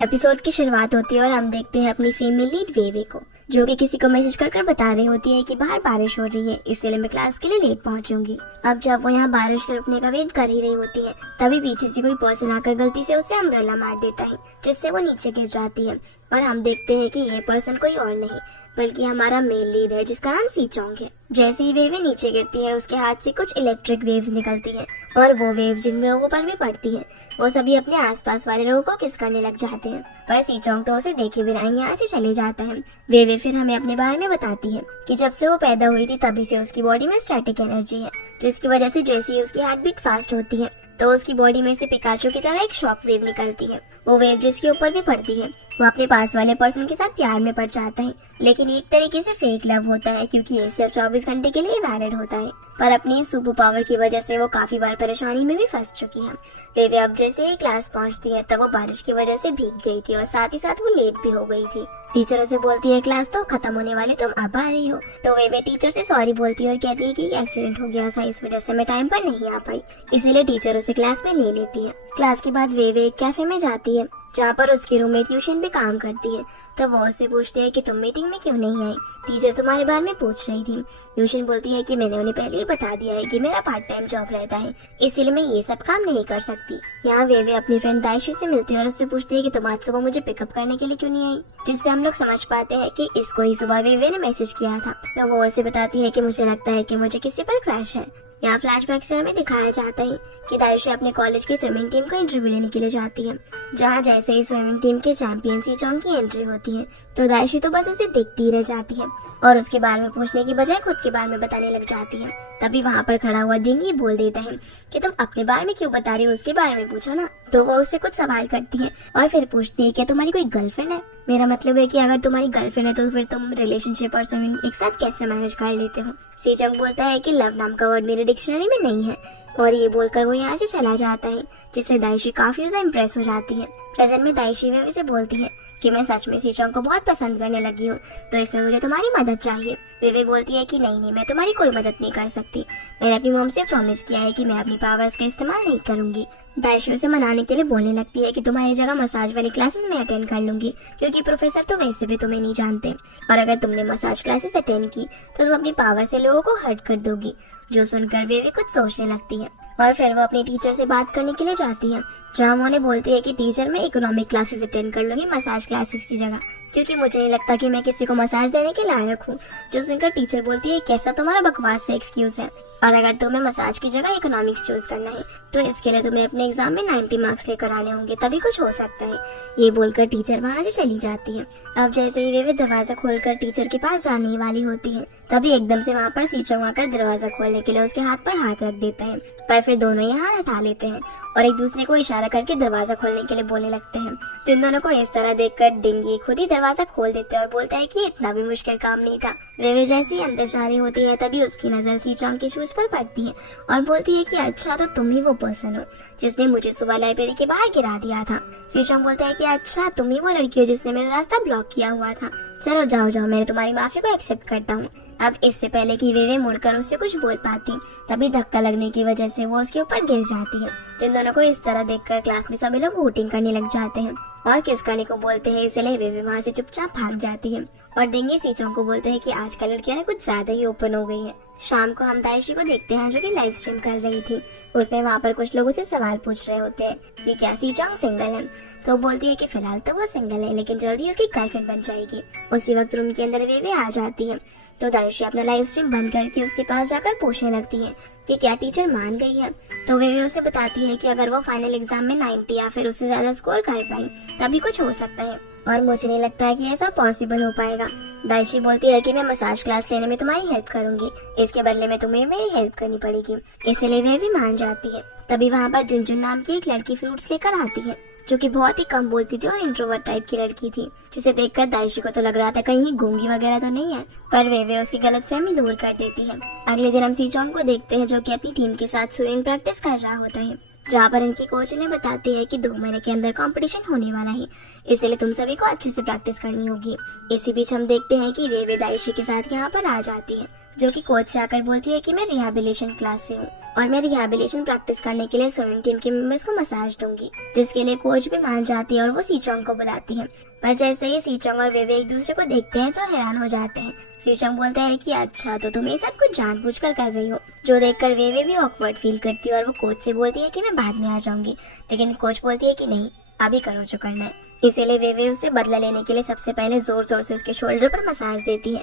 Episode की शुरुआत होती है और हम देखते हैं अपनी फीमेल लीड वेवे को, जो कि किसी को मैसेज कर बता रही होती है कि बाहर बारिश हो रही है, इसलिए मैं क्लास के लिए लेट पहुंचूंगी। अब जब वो यहाँ बारिश के रुकने का वेट कर ही रही होती है, तभी पीछे से कोई पर्सन आकर गलती से उसे अम्ब्रेला मार देता है, जिससे वो नीचे गिर जाती है। और हम देखते हैं कि ये पर्सन कोई और नहीं बल्कि हमारा मेल लीड है, जिसका नाम सीचोंग है। जैसे ही वेवे नीचे गिरती है, उसके हाथ से कुछ इलेक्ट्रिक वेव्स निकलती हैं और वो वेव्स जिन लोगों पर भी पड़ती हैं, वो सभी अपने आसपास वाले लोगों को किस करने लग जाते हैं। पर सीचोंग तो उसे देखे बिना यहाँ से चले जाता है। वेवे फिर हमें अपने बारे में बताती है कि जब से वो पैदा हुई थी तभी से उसकी बॉडी में स्टैटिक एनर्जी है, जिसकी वजह से जैसे ही उसकी हार्ट बीट फास्ट होती है तो उसकी बॉडी में से पिकाचू की तरह एक शॉक वेव निकलती है। वो वेव जिसके ऊपर भी पड़ती है वो अपने पास वाले पर्सन के साथ प्यार में पड़ जाता है, लेकिन एक तरीके से फेक लव होता है, क्योंकि ये सिर्फ 24 घंटे के लिए वैलिड होता है। पर अपनी सुपर पावर की वजह से वो काफी बार परेशानी में भी फंस चुकी है। वेवे अब जैसे ही क्लास पहुंचती है तब वो बारिश की वजह से भीग गई थी और साथ ही साथ वो लेट भी हो गई थी। टीचर उसे बोलती है क्लास तो खत्म होने वाली, तुम अब आ रही हो। तो वेवे टीचर से सॉरी बोलती है और कहती है कि एक्सीडेंट हो गया था, इस वजह से मैं टाइम पर नहीं आ पाई, इसीलिए टीचर उसे क्लास में ले लेती है। क्लास के बाद वेवे एक कैफे में जाती है जहाँ पर उसकी रूममेट ट्यूशन पे काम करती है। तो वो उससे पूछती है कि तुम मीटिंग में क्यों नहीं आई, टीचर तुम्हारे बारे में पूछ रही थी। ट्यूशन बोलती है कि मैंने उन्हें पहले ही बता दिया है कि मेरा पार्ट टाइम जॉब रहता है, इसीलिए मैं ये सब काम नहीं कर सकती। यहाँ वेवे अपनी फ्रेंड दाइशी से मिलती है और उससे पूछती है कि तुम आज सुबह मुझे पिकअप करने के लिए क्यों नहीं आई, जिससे हम लोग समझ पाते हैं कि इसको ही सुबह वेवे ने मैसेज किया था। तो वो उसे बताती है कि मुझे लगता है कि मुझे किसी पर क्रैश है। यहाँ फ्लैशबैक से हमें दिखाया जाता है कि दाइशी अपने कॉलेज की स्विमिंग टीम का इंटरव्यू लेने के लिए जाती है, जहाँ जैसे ही स्विमिंग टीम के चैंपियन सीचोंग की एंट्री होती है तो दाइशी तो बस उसे देखती ही रह जाती है और उसके बारे में पूछने की बजाय खुद के बारे में बताने लग जाती है। तभी वहाँ पर खड़ा हुआ डिंगी बोल देता है कि तुम अपने बारे में क्यों बता रही हो, उसके बारे में पूछो ना। तो वो उससे कुछ सवाल करती है और फिर पूछती है क्या तुम्हारी कोई गर्लफ्रेंड है। मेरा मतलब है कि अगर तुम्हारी गर्लफ्रेंड है तो फिर तुम रिलेशनशिप और स्विमिंग एक साथ कैसे मैनेज कर लेते हो। सीचोंग बोलता है कि लव नाम का वर्ड मेरे डिक्शनरी में नहीं है और ये बोलकर वो यहाँ से चला जाता है, जिससे दाइशी काफी ज्यादा इम्प्रेस हो जाती है। प्रेजेंट में दाइशी वेवे से बोलती है कि मैं सच में सीचोंग को बहुत पसंद करने लगी हूँ, तो इसमें मुझे तुम्हारी मदद चाहिए। वेवे बोलती है कि नहीं मैं तुम्हारी कोई मदद नहीं कर सकती, मैंने अपनी मॉम से प्रॉमिस किया है कि मैं अपनी पावर्स का इस्तेमाल नहीं करूंगी। दाइशी उसे मनाने के लिए बोलने लगती है कि तुम्हारी जगह मसाज वाली क्लासेस में अटेंड कर लूंगी, क्योंकि प्रोफेसर तो वैसे भी तुम्हें नहीं जानते, और अगर तुमने मसाज क्लासेस अटेंड की तो तुम अपनी पावर से लोगों को हर्ट कर दोगी। जो सुनकर वेवे कुछ सोचने लगती है और फिर वो अपनी टीचर से बात करने के लिए जाती है, जहाँ वो उन्हें बोलती है कि टीचर मैं इकोनॉमिक क्लासेस अटेंड कर लूंगी मसाज क्लासेस की जगह, क्योंकि मुझे नहीं लगता कि मैं किसी को मसाज देने के लायक हूँ। जो सुनकर टीचर बोलती है कैसा तुम्हारा बकवास से एक्सक्यूज है, और अगर तुम्हें मसाज की जगह इकोनॉमिक्स चूज करना है तो इसके लिए तुम्हें अपने एग्जाम में 90 मार्क्स लेकर आने होंगे, तभी कुछ हो सकता है। ये बोलकर टीचर वहाँ से चली जाती है। अब जैसे ही वे दरवाजा खोलकर टीचर के पास जाने वाली होती है तभी एकदम से वहाँ पर सीचोंग आकर दरवाजा खोलने के लिए उसके हाथ पर हाथ रख देता है, पर फिर दोनों ही हाथ हटा लेते हैं और एक दूसरे को इशारा करके दरवाजा खोलने के लिए बोलने लगते हैं। तो इन दोनों को इस तरह देखकर डिंगी खुद ही दरवाजा खोल देते हैं और बोलता है कि इतना भी मुश्किल काम नहीं था। वेवे जैसे ही अंदर जा रही होती है तभी उसकी नजर सीचोंग के शूज पर पड़ती है और बोलती है कि अच्छा तो तुम ही वो पर्सन हो जिसने मुझे सुबह लाइब्रेरी के बाहर गिरा दिया था। सीचोंग बोलता है कि अच्छा तुम ही वो लड़की हो जिसने मेरा रास्ता ब्लॉक किया हुआ था, चलो जाओ जाओ मैं तुम्हारी माफी को एक्सेप्ट करता हूँ। अब इससे पहले कि वेवे मुड़कर उससे कुछ बोल पाती तभी धक्का लगने की वजह से वो उसके ऊपर गिर जाती है। जिन दोनों को इस तरह देखकर क्लास में सभी लोग वोटिंग करने लग जाते हैं और किस करने को बोलते हैं, इसलिए वेवे वहाँ से चुपचाप भाग जाती है और डिंगी सीचोंग को बोलते हैं कि आजकल लड़कियां कुछ ज्यादा ही ओपन हो गई है। शाम को हम दाइशी को देखते हैं जो कि लाइव स्ट्रीम कर रही थी। उसमें वहाँ पर कुछ लोगों से सवाल पूछ रहे होते हैं कि क्या सीचोंग सिंगल है, तो बोलती है कि फिलहाल तो वो सिंगल है लेकिन जल्दी उसकी गर्लफ्रेंड बन जाएगी। उसी वक्त रूम के अंदर वेवे आ जाती है तो दाइशी अपना लाइव स्ट्रीम बंद करके उसके पास जाकर पूछने लगती है कि क्या टीचर मान गई है। तो वेवे उसे बताती है कि अगर वो फाइनल एग्जाम में 90 या फिर उससे ज्यादा स्कोर कर पाई तभी कुछ हो सकता है, और मुझे नहीं लगता है कि ऐसा पॉसिबल हो पाएगा। दाइशी बोलती है कि मैं मसाज क्लास लेने में तुम्हारी हेल्प करूंगी, इसके बदले में तुम्हें मेरी हेल्प करनी पड़ेगी, इसलिए वे भी मान जाती है। तभी वहाँ पर जुनजुन नाम की एक लड़की फ्रूट्स लेकर आती है जो कि बहुत ही कम बोलती थी और इंट्रोवर्ट टाइप की लड़की थी, जिसे देखकर दाइशी को तो लग रहा था कहीं गूंगी वगैरह तो नहीं है, पर वे उसकी गलतफहमी दूर कर देती है। अगले दिन हम सीचोंग को देखते हैं जो कि अपनी टीम के साथ स्विमिंग प्रैक्टिस कर रहा होता है, जहाँ पर इनकी कोच ने बताती है कि 2 महीने के अंदर कंपटीशन होने वाला है, इसलिए तुम सभी को अच्छे से प्रैक्टिस करनी होगी। इसी बीच हम देखते हैं कि वे दाइशी के साथ यहाँ पर आ जाती है। जो कि कोच से आकर बोलती है कि मैं रिहैबिलिटेशन क्लास से हूँ और मैं रिहैबिलिटेशन प्रैक्टिस करने के लिए स्विमिंग टीम के मेंबर्स को मसाज दूंगी, जिसके लिए कोच भी मान जाती है और वो सीचोंग को बुलाती है। पर जैसे ही सीचोंग और वेवे एक दूसरे को देखते हैं तो हैरान हो जाते हैं। सीचोंग बोलता है कि अच्छा तो तुम ये सब कुछ जानबूझकर कर रही हो, जो देखकर वेवे भी ऑकवर्ड फील करती है और वो कोच से बोलती है कि मैं बाद में आ जाऊंगी, लेकिन कोच बोलती है कि नहीं अभी करो जो करना है। इसीलिए वेवे उससे बदला लेने के लिए सबसे पहले जोर जोर से उसके शोल्डर पर मसाज देती है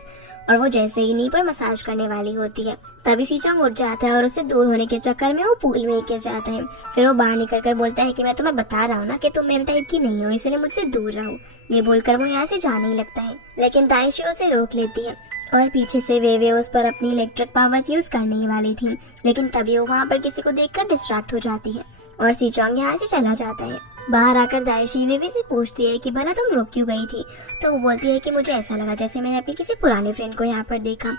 और वो जैसे ही नी पर मसाज करने वाली होती है तभी सीचोंग उठ जाता है और उससे दूर होने के चक्कर में वो पूल में गिर जाता है। फिर वो बाहर निकल कर बोलता है कि मैं तुम्हें बता रहा हूँ ना कि तुम मेरे टाइप की नहीं हो, इसलिए मुझसे दूर रहो। ये बोलकर वो यहाँ से जाने ही लगता है, लेकिन दाइशी उसे रोक लेती है और पीछे से वेवे उस पर अपनी इलेक्ट्रिक पावर्स यूज करने ही वाली थी, लेकिन तभी वो वहाँ पर किसी को देखकर डिस्ट्रैक्ट हो जाती है और सीचोंग यहाँ से चला जाता है। बाहर आकर दाइशी वेवे से पूछती है कि भला तुम रुक क्यों गई थी, तो वो बोलती है कि मुझे ऐसा लगा जैसे मैंने अपनी किसी पुराने फ्रेंड को यहाँ पर देखा।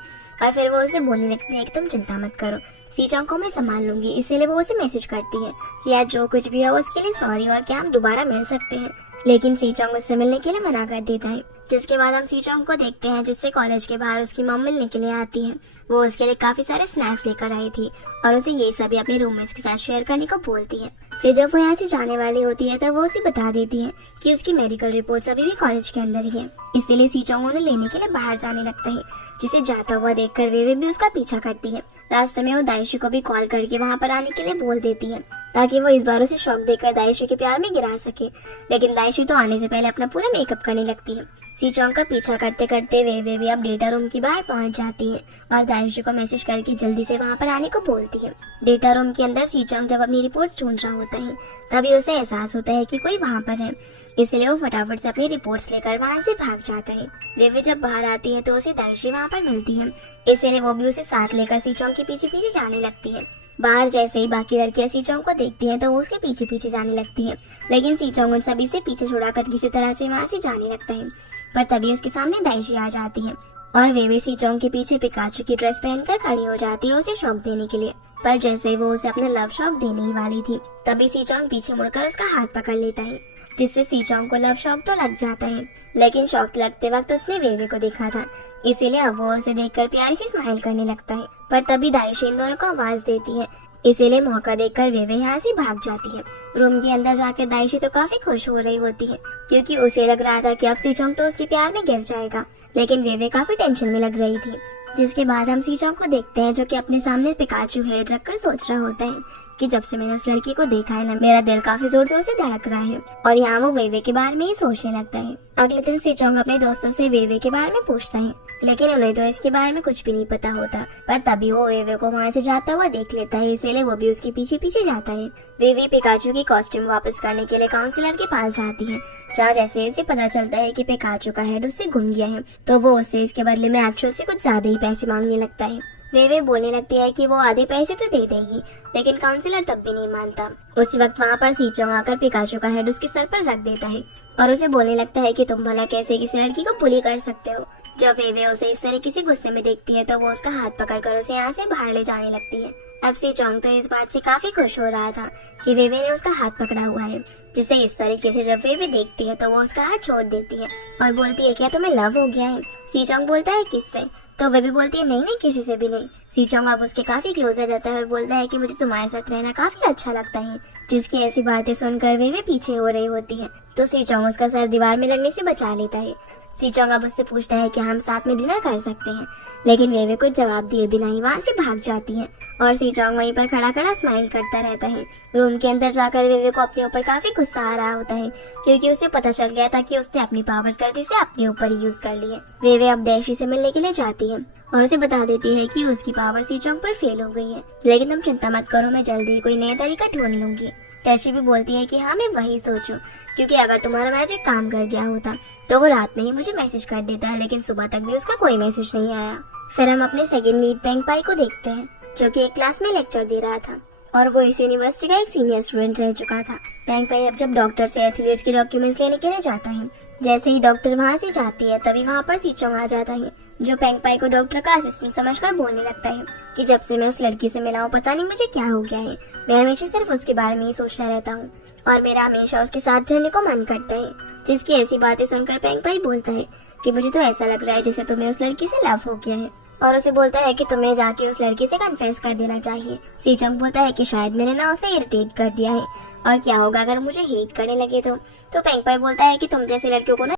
और फिर वो उसे बोलने लगती है कि तुम चिंता मत करो, सीचोंग को मैं संभाल लूंगी। इसीलिए वो उसे मैसेज करती है कि आज जो कुछ भी हो उसके लिए सॉरी और क्या हम दोबारा मिल सकते हैं, लेकिन सीचोंग उससे मिलने के लिए मना कर देता है। जिसके बाद हम सीचोंग को देखते हैं जिससे कॉलेज के बाहर उसकी मॉम मिलने के लिए आती है। वो उसके लिए काफी सारे स्नैक्स लेकर आई थी और उसे ये सभी अपने रूममेट्स के साथ शेयर करने को बोलती है। फिर जब वो यहाँ से जाने वाली होती है तब वो उसे बता देती है कि उसकी मेडिकल रिपोर्ट्स अभी भी कॉलेज के अंदर ही है, इसीलिए सीचोंग उन्हें लेने के लिए बाहर जाने लगता है, जिसे जाता हुआ देखकर वेवे भी उसका पीछा करती है। रास्ते में वो दाइशी को भी कॉल करके वहाँ पर आने के लिए बोल देती है ताकि वो इस बार उसे शॉक देकर दाइशी के प्यार में गिरा सके, लेकिन दाइशी तो आने से पहले अपना पूरा मेकअप करने लगती है। सीचोंग का पीछा करते करते वेवे भी अब डेटा रूम की बाहर पहुंच जाती है और दाइशी को मैसेज करके जल्दी से वहां पर आने को बोलती है। डेटा रूम के अंदर सीचोंग जब अपनी रिपोर्ट्स ढूंढ रहा होता है तभी उसे एहसास होता है कि कोई वहां पर है, इसलिए वो फटाफट से अपनी रिपोर्ट्स लेकर वहां से भाग जाता है। वेवे जब बाहर आती है तो उसे दाइशी वहां पर मिलती है, इसलिए वो भी उसे साथ लेकर सीचोंग के पीछे पीछे जाने लगती है। बाहर जैसे ही बाकी लड़कियां सीचोंग को देखती हैं तो वो उसके पीछे पीछे जाने लगती है, लेकिन सीचोंग उन सभी से पीछे छुड़ाकर किसी तरह से वहां से जाने लगता है। पर तभी उसके सामने दाइशी आ जाती है और वेवे सीचोंग के पीछे पिकाचू की ड्रेस पहनकर खड़ी हो जाती है उसे शॉक देने के लिए। पर जैसे ही वो उसे अपना लव शॉक देने ही वाली थी तभी सीचोंग पीछे मुड़कर उसका हाथ पकड़ लेता है, जिससे सीचोंग को लव शॉक तो लग जाता है, लेकिन शॉक लगते वक्त उसने वेवे को देखा था, इसीलिए अब वो उसे देखकर प्यारी सी स्माइल करने लगता है। पर तभी दाइशी इन दोनों को आवाज देती है, इसीलिए मौका देखकर वेवे यहाँ से भाग जाती है। रूम के अंदर जाकर दाइशी तो काफी खुश हो रही होती है क्योंकि उसे लग रहा था कि अब सीचोंग तो उसके प्यार में गिर जाएगा, लेकिन वेवे काफी टेंशन में लग रही थी। जिसके बाद हम सीचोंग को देखते हैं जो कि अपने सामने पिकाचू हेड रखकर सोच रहा होता है कि जब से मैंने उस लड़की को देखा है ना, मेरा दिल काफी जोर जोर से धड़क रहा है, और यहाँ वो वेवे के बारे में ही सोचने लगता है। अगले दिन सीचोंग अपने दोस्तों से वेवे के बारे में पूछता है, लेकिन उन्हें तो इसके बारे में कुछ भी नहीं पता होता। पर तभी वो वेवे को वहाँ से जाता हुआ देख लेता है, इसीलिए वो भी उसके पीछे पीछे जाता है। वेवे पिकाचू की कॉस्ट्यूम वापस करने के लिए काउंसलर के पास जाती है, जहाँ जैसे उसे पता चलता है कि पिकाचू का हेड उससे गुम गया है, तो वो उससे इसके बदले में एक्चुअल से कुछ ज्यादा ही पैसे मांगने लगता है। वेवे बोलने लगती है कि वो आधे पैसे तो दे देगी, लेकिन काउंसलर तब भी नहीं मानता। उसी वक्त वहाँ पर सीचोंग आकर पिकाचू का हेड उसके सर पर रख देता है और उसे बोलने लगता है कि तुम भला कैसे किसी लड़की को बुली कर सकते हो। जब वेवे उसे इस तरह किसी गुस्से में देखती है तो वो उसका हाथ पकड़कर उसे यहाँ से बाहर ले जाने लगती है। अब सीचोंग तो इस बात से काफी खुश हो रहा था कि वेवे ने उसका हाथ पकड़ा हुआ है, जिसे इस तरीके से जब वेवे देखती है तो वो उसका हाथ छोड़ देती है और बोलती है क्या तुम्हें लव हो गया है। सीचोंग बोलता है किससे, तो वेवे बोलती है नहीं नहीं किसी से भी नहीं। सीचोंग अब उसके काफी क्लोज आ जाता है और बोलता है कि मुझे तुम्हारे साथ रहना काफी अच्छा लगता है। जिसकी ऐसी बातें सुनकर वेवे पीछे हो रही होती है तो सीचोंग उसका सर दीवार में लगने से बचा लेता है। सीचोंग अब उससे पूछता है कि हम साथ में डिनर कर सकते हैं, लेकिन वेवे कुछ जवाब दिए बिना ही वहाँ से भाग जाती है और सीचोंग वहीं पर खड़ा खड़ा स्माइल करता रहता है। रूम के अंदर जाकर वेवे को अपने ऊपर काफी गुस्सा आ रहा होता है क्योंकि उसे पता चल गया था कि उसने अपनी पावर्स गलती से अपने ऊपर ही यूज कर लिए। वेवे अब दाइशी से मिलने के लिए जाती है और उसे बता देती है कि उसकी पावर सीचोंग पर फेल हो गई है, लेकिन तुम चिंता मत करो, मैं जल्दी कोई नया तरीका ढूंढ लूंगी। दाइशी भी बोलती है कि हाँ मैं वही सोचूं, क्योंकि अगर तुम्हारा मैजिक काम कर गया होता तो वो रात में ही मुझे मैसेज कर देता है, लेकिन सुबह तक भी उसका कोई मैसेज नहीं आया। फिर हम अपने सेकंड लीड पेंगपाई को देखते हैं जो कि एक क्लास में लेक्चर दे रहा था और वो इस यूनिवर्सिटी का एक सीनियर स्टूडेंट रह चुका था। पेंगपाई अब जब डॉक्टर से एथलीट्स के डॉक्यूमेंट्स लेने के लिए जाता है, जैसे ही डॉक्टर वहाँ से जाती है तभी वहाँ पर सीचोंग आ जाता है, जो पेंगपाई को डॉक्टर का असिस्टेंट समझकर बोलने लगता है कि जब से मैं उस लड़की से मिला हूँ पता नहीं मुझे क्या हो गया है, मैं हमेशा सिर्फ उसके बारे में ही सोचता रहता हूँ और मेरा हमेशा उसके साथ रहने को मन करता है। जिसकी ऐसी बातें सुनकर पेंगपाई बोलता है कि मुझे तो ऐसा लग रहा है जैसे तुम्हें उस लड़की से लव हो गया है। और उसे बोलता है कि तुम्हें जाके उस लड़की से कन्फेस कर देना चाहिए। सीचंग बोलता है कि शायद मैंने ना उसे इरिटेट कर दिया है, और क्या होगा अगर मुझे हेट करने लगे तो पेंगपाई बोलता है कि तुम जैसे लड़कियों को ना